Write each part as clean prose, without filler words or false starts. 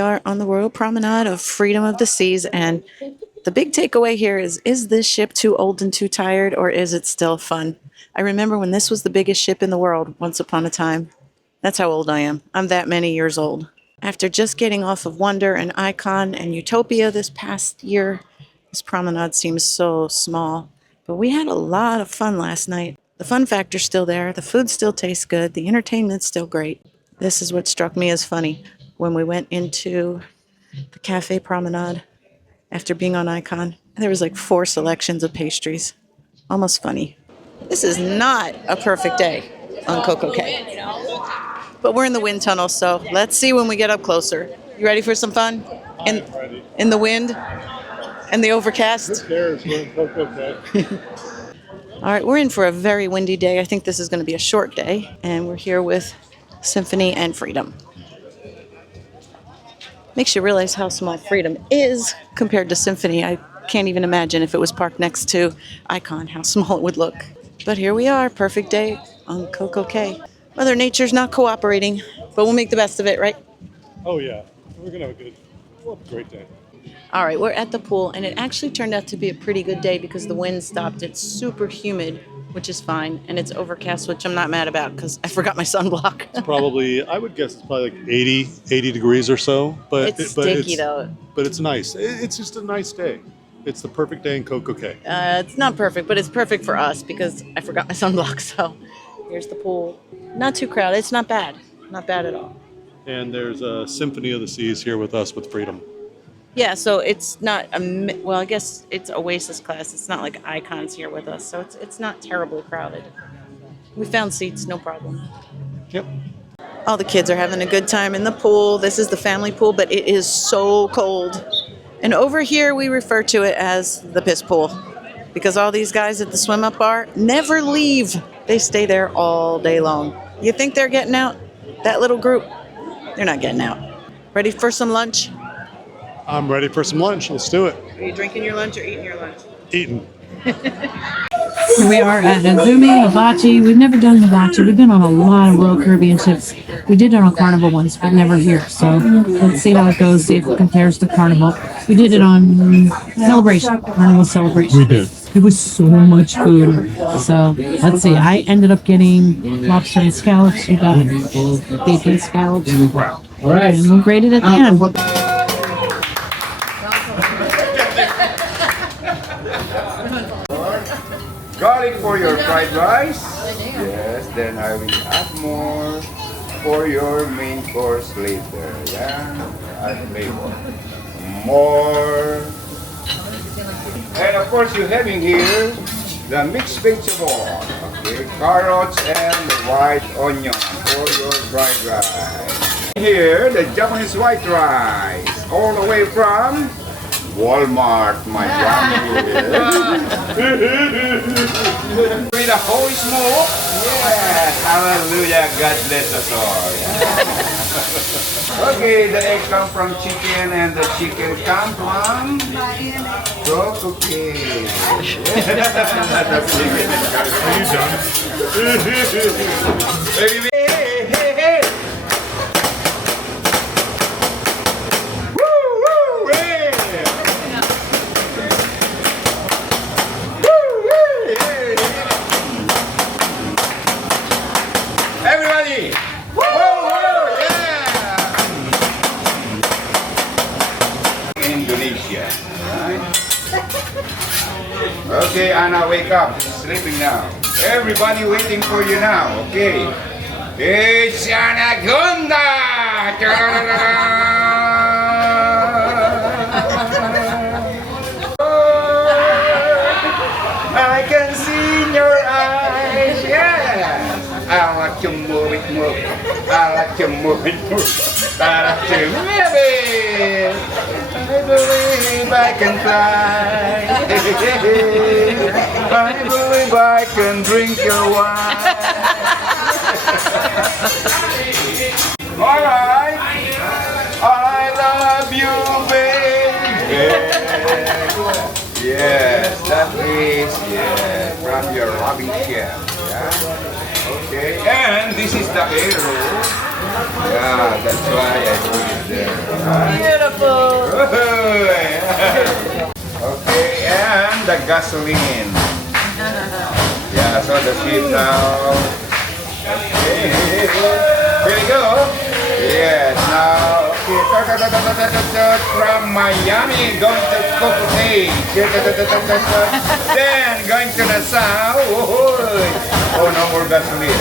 are on the Royal Promenade of Freedom of the Seas, and the big takeaway here is this ship too old and too tired, or is it still fun? I remember when this was the biggest ship in the world once upon a time. That's how old I am. I'm that many years old. After just getting off of Wonder and Icon and Utopia this past year, this promenade seems so small. But we had a lot of fun last night. The fun factor's still there, the food still tastes good, the entertainment's still great. This is what struck me as funny. When we went into the Cafe Promenade after being on Icon, there was like 4 selections of pastries. Almost funny. This is not a perfect day on CocoCay. But we're in the wind tunnel, so let's see when we get up closer. You ready for some fun? In the wind? And the overcast? Who cares? We're in CocoCay. All right, we're in for a very windy day. I think this is going to be a short day. And we're here with Symphony and Freedom. Makes you realize how small Freedom is compared to Symphony. I can't even imagine if it was parked next to Icon, how small it would look. But here we are, perfect day on CocoCay. Mother Nature's not cooperating, but we'll make the best of it, right? Oh yeah, we're gonna have a great day. All right, we're at the pool, and it actually turned out to be a pretty good day because the wind stopped. It's super humid, which is fine, and it's overcast, which I'm not mad about because I forgot my sunblock. It's probably, I would guess it's probably like 80 degrees or so. But It's sticky, though. But it's nice. It's just a nice day. It's the perfect day in CocoCay. It's not perfect, but it's perfect for us because I forgot my sunblock. So here's the pool. Not too crowded. It's not bad. Not bad at all. And there's a Symphony of the Seas here with us with Freedom. Yeah, so it's not well, I guess it's Oasis class. It's not like Icon's here with us, so it's not terribly crowded. We found seats, no problem. Yep. All the kids are having a good time in the pool. This is the family pool, but it is so cold. And over here, we refer to it as the piss pool because all these guys at the swim up bar never leave. They stay there all day long. You think they're getting out? That little group, they're not getting out. Ready for some lunch? I'm ready for some lunch. Let's do it. Are you drinking your lunch or eating your lunch? Eating. Here we are at Azumi Hibachi. We've never done hibachi. We've been on a lot of Royal Caribbean ships. We did it on Carnival once, but never here. So let's see how it goes, see if it compares to Carnival. We did it on Celebration, Carnival Celebration. We did. It was so much food. So let's see. I ended up getting lobster and scallops. You got bacon scallops. All right. And we'll grade it at the end. Garlic for your fried rice. Yes, then I will add more for your main course later. Yeah, add flavor. More. And of course, you're having here the mixed vegetable. Okay, carrots and white onion for your fried rice. Here, the Japanese white rice, all the way from Walmart, my family. With a holy smoke. Yes, hallelujah, God bless us all. Yeah. Okay, the egg come from chicken and the chicken come from CocoCay. Are you done? Hey, hey, hey. Everybody! Woo! Yeah! Indonesia, right? Okay, Anna, wake up. Sleeping now. Everybody waiting for you now, okay? It's Anaconda! I can see in your eyes, yeah! I like to move it, move. I like to move it, move. I like to move it. I believe I can fly. I believe I can drink your wine. All right. I love you, baby. Yes, that is from your rocking chair. Yeah. Okay, and this is the arrow. Yeah, that's why I put it there. Beautiful. Okay, and the gasoline. Yeah, so the ship now. Okay, here we go. Yes, now, okay, from Miami, going to CocoCay. Then, going to Nassau. Oh, no more gasoline.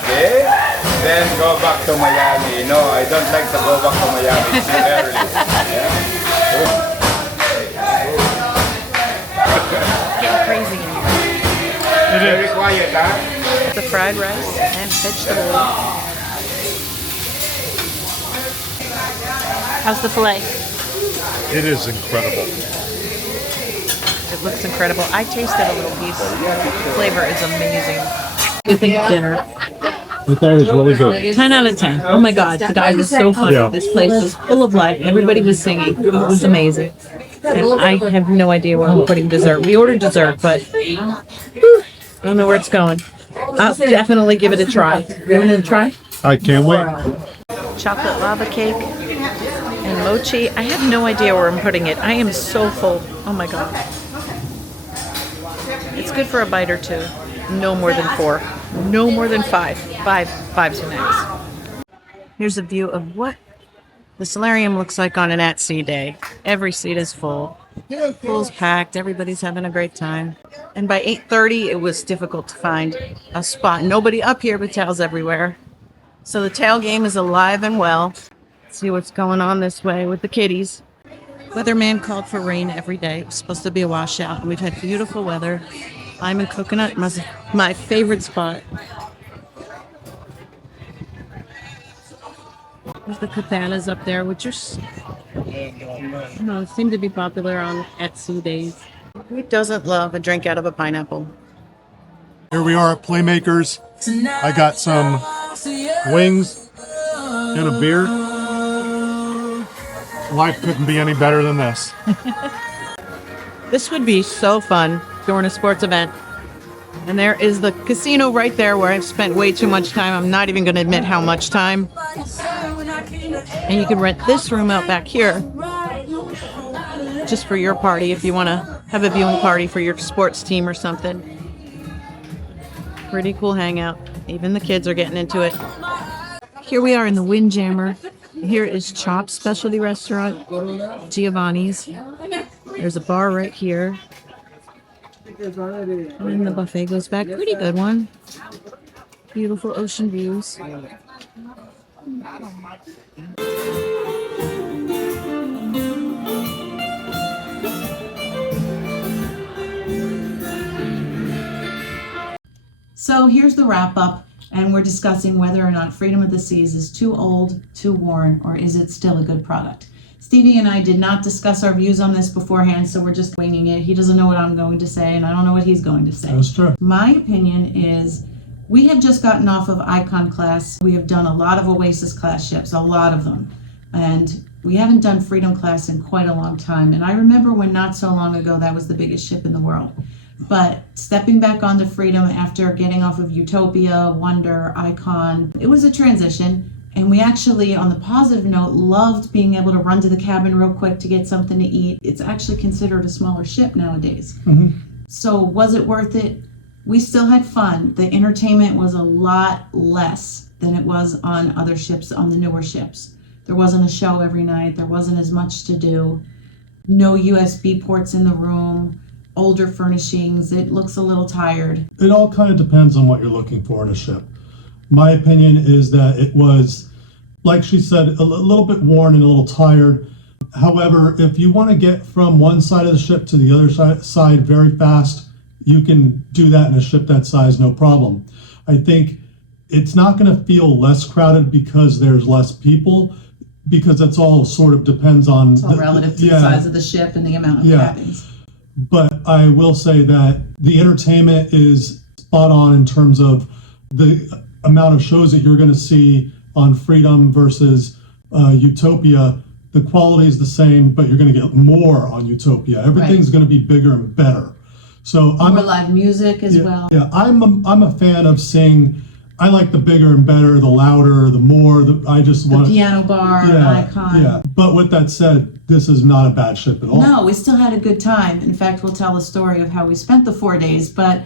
Okay, then go back to Miami. No, I don't like to go back to Miami. It's too early. Yeah. Crazy in here. Very quiet, huh? The fried rice and vegetable. How's the filet? It is incredible. It looks incredible. I tasted a little piece. The flavor is amazing. You think of dinner? The thing is really good. 10 out of 10. Oh my God, the guy was so funny. Yeah. This place was full of life. Everybody was singing. It was amazing. And I have no idea where I'm putting dessert. We ordered dessert, but I don't know where it's going. I'll definitely give it a try. Give it a try? I can't wait. Chocolate lava cake and mochi. I have no idea where I'm putting it. I am so full. Oh my God. It's good for a bite or two. No more than 4. No more than 5. Five's the max. Here's a view of what the solarium looks like on an at-sea day. Every seat is full. Pool's packed. Everybody's having a great time. And by 8:30, it was difficult to find a spot. Nobody up here, but tails everywhere. So the tail game is alive and well. Let's see what's going on this way with the kiddies. Weatherman called for rain every day. It was supposed to be a washout. And we've had beautiful weather. I'm in Coconut, my favorite spot. There's the cabanas up there, which are, seem to be popular on at-sea days. Who doesn't love a drink out of a pineapple? Here we are at Playmakers. I got some wings and a beer. Life couldn't be any better than this. This would be so fun during a sports event. And there is the casino right there where I've spent way too much time. I'm not even going to admit how much time. And you can rent this room out back here just for your party if you want to have a viewing party for your sports team or something. Pretty cool hangout. Even the kids are getting into it. Here we are in the Windjammer. Here is Chop's Specialty Restaurant, Giovanni's. There's a bar right here. And then the buffet goes back. Pretty good one. Beautiful ocean views. So here's the wrap up, and we're discussing whether or not Freedom of the Seas is too old, too worn, or is it still a good product. Stevie and I did not discuss our views on this beforehand, so we're just winging it. He doesn't know what I'm going to say, and I don't know what he's going to say. That's true. My opinion is we have just gotten off of Icon class. We have done a lot of Oasis class ships, a lot of them. And we haven't done Freedom class in quite a long time. And I remember when not so long ago, that was the biggest ship in the world. But stepping back onto Freedom after getting off of Utopia, Wonder, Icon, it was a transition. And we actually, on the positive note, loved being able to run to the cabin real quick to get something to eat. It's actually considered a smaller ship nowadays. Mm-hmm. So was it worth it? We still had fun. The entertainment was a lot less than it was on other ships, on the newer ships. There wasn't a show every night. There wasn't as much to do. No USB ports in the room. Older furnishings. It looks a little tired. It all kind of depends on what you're looking for in a ship. My opinion is that it was, like she said, a little bit worn and a little tired. However, if you want to get from one side of the ship to the other side very fast, you can do that in a ship that size, no problem. I think it's not going to feel less crowded because there's less people, because that's all sort of depends on... It's all relative to the size of the ship and the amount of cabins. But I will say that the entertainment is spot on in terms of the amount of shows that you're going to see on Freedom versus Utopia. The quality is the same, but you're going to get more on Utopia. Everything's going to be bigger and better. So More live music as well. Yeah, I'm a fan of seeing. I like the bigger and better, the louder, the more. I just The want piano bar, an icon. Yeah, but with that said, this is not a bad ship at all. No, we still had a good time. In fact, we'll tell a story of how we spent the 4 days. But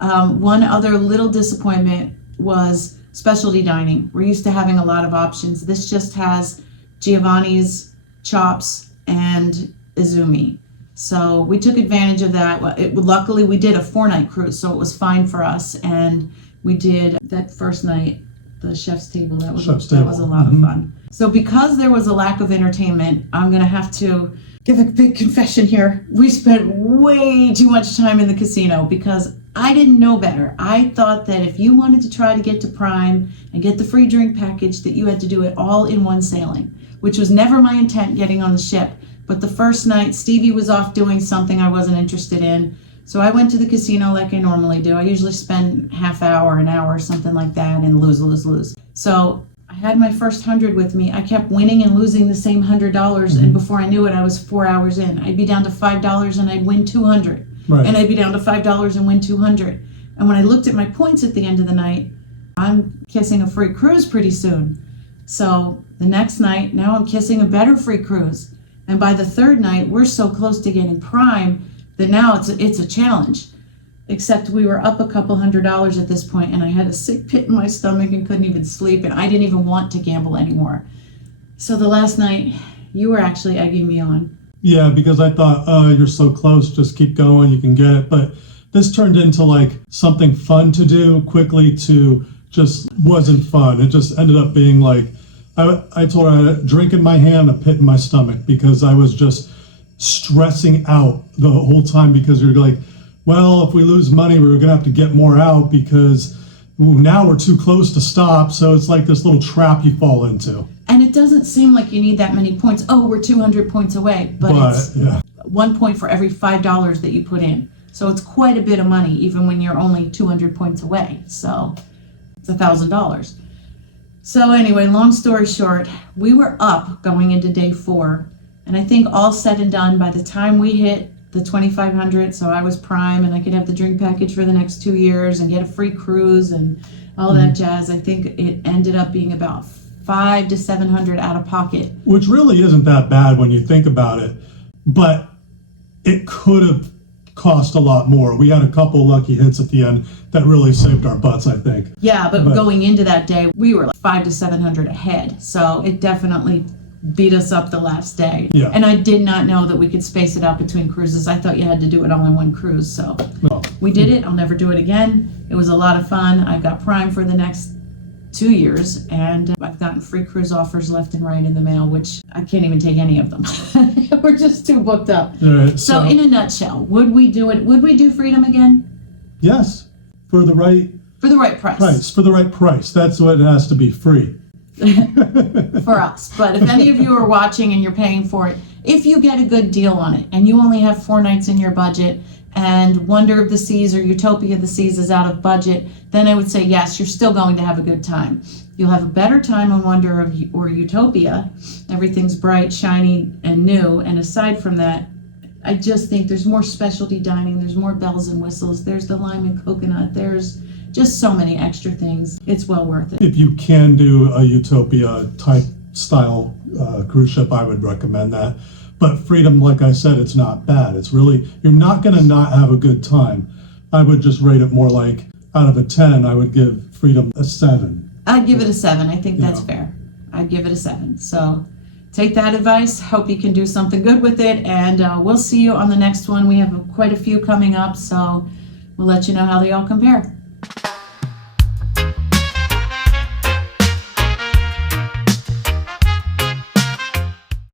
one other little disappointment was specialty dining. We're used to having a lot of options. This just has Giovanni's, chops, and izumi. So we took advantage of that. Luckily, we did a 4-night cruise, so it was fine for us. And we did that first night, the chef's table. That was a lot of fun. So because there was a lack of entertainment, I'm going to have to give a big confession here. We spent way too much time in the casino because I didn't know better. I thought that if you wanted to try to get to Prime and get the free drink package, that you had to do it all in one sailing, which was never my intent getting on the ship. But the first night, Stevie was off doing something I wasn't interested in. So I went to the casino like I normally do. I usually spend half hour, an hour, something like that, and lose. So I had my first 100 with me. I kept winning and losing the same $100, and before I knew it, I was 4 hours in. I'd be down to $5 and I'd win 200. Right. And I'd be down to $5 and win 200. And when I looked at my points at the end of the night, I'm kissing a free cruise pretty soon. So the next night, now I'm kissing a better free cruise. And by the third night, we're so close to getting Prime that now it's a challenge. Except we were up a couple $100 at this point, and I had a sick pit in my stomach and couldn't even sleep, and I didn't even want to gamble anymore. So the last night, you were actually egging me on. Yeah, because I thought, oh, you're so close, just keep going, you can get it. But this turned into like something fun to do quickly to just wasn't fun. It just ended up being like, I told her I had a drink in my hand, a pit in my stomach, because I was just stressing out the whole time, because you're like, well, if we lose money, we're going to have to get more out because now we're too close to stop. So it's like this little trap you fall into. And it doesn't seem like you need that many points. Oh, we're 200 points away. But it's 1 point for every $5 that you put in. So it's quite a bit of money, even when you're only 200 points away. So it's $1,000. So anyway, long story short, we were up going into day 4. And I think all said and done, by the time we hit the 2,500, so I was Prime and I could have the drink package for the next 2 years and get a free cruise and all that jazz, I think it ended up being about $500 to $700 out of pocket. Which really isn't that bad when you think about it, but it could have cost a lot more. We had a couple lucky hits at the end that really saved our butts, I think. Yeah, but going into that day, we were like $500 to $700 ahead, so it definitely beat us up the last day. Yeah. And I did not know that we could space it out between cruises. I thought you had to do it all in one cruise, so No. we did it. I'll never do it again. It was a lot of fun. I've got Prime for the next 2 years, and I've gotten free cruise offers left and right in the mail, which I can't even take any of them. We're just too booked up. All right, So in a nutshell, would we do it? Would we do Freedom again? yes, for the right For the right price. for the right price. That's what it has to be, free. For us. But if any of you are watching and you're paying for it, if you get a good deal on it and you only have 4 nights in your budget and Wonder of the Seas or Utopia of the Seas is out of budget, then I would say yes, you're still going to have a good time. You'll have a better time on Wonder or Utopia. Everything's bright, shiny, and new. And aside from that, I just think there's more specialty dining, there's more bells and whistles, there's the lime and coconut, there's just so many extra things. It's well worth it. If you can do a Utopia type style cruise ship, I would recommend that. But Freedom, like I said, it's not bad. It's really, you're not going to not have a good time. I would just rate it more like, out of a 10, I would give Freedom a 7. I'd give it a 7. I think that's fair. I'd give it a 7. So take that advice. Hope you can do something good with it. And we'll see you on the next one. We have quite a few coming up, so we'll let you know how they all compare.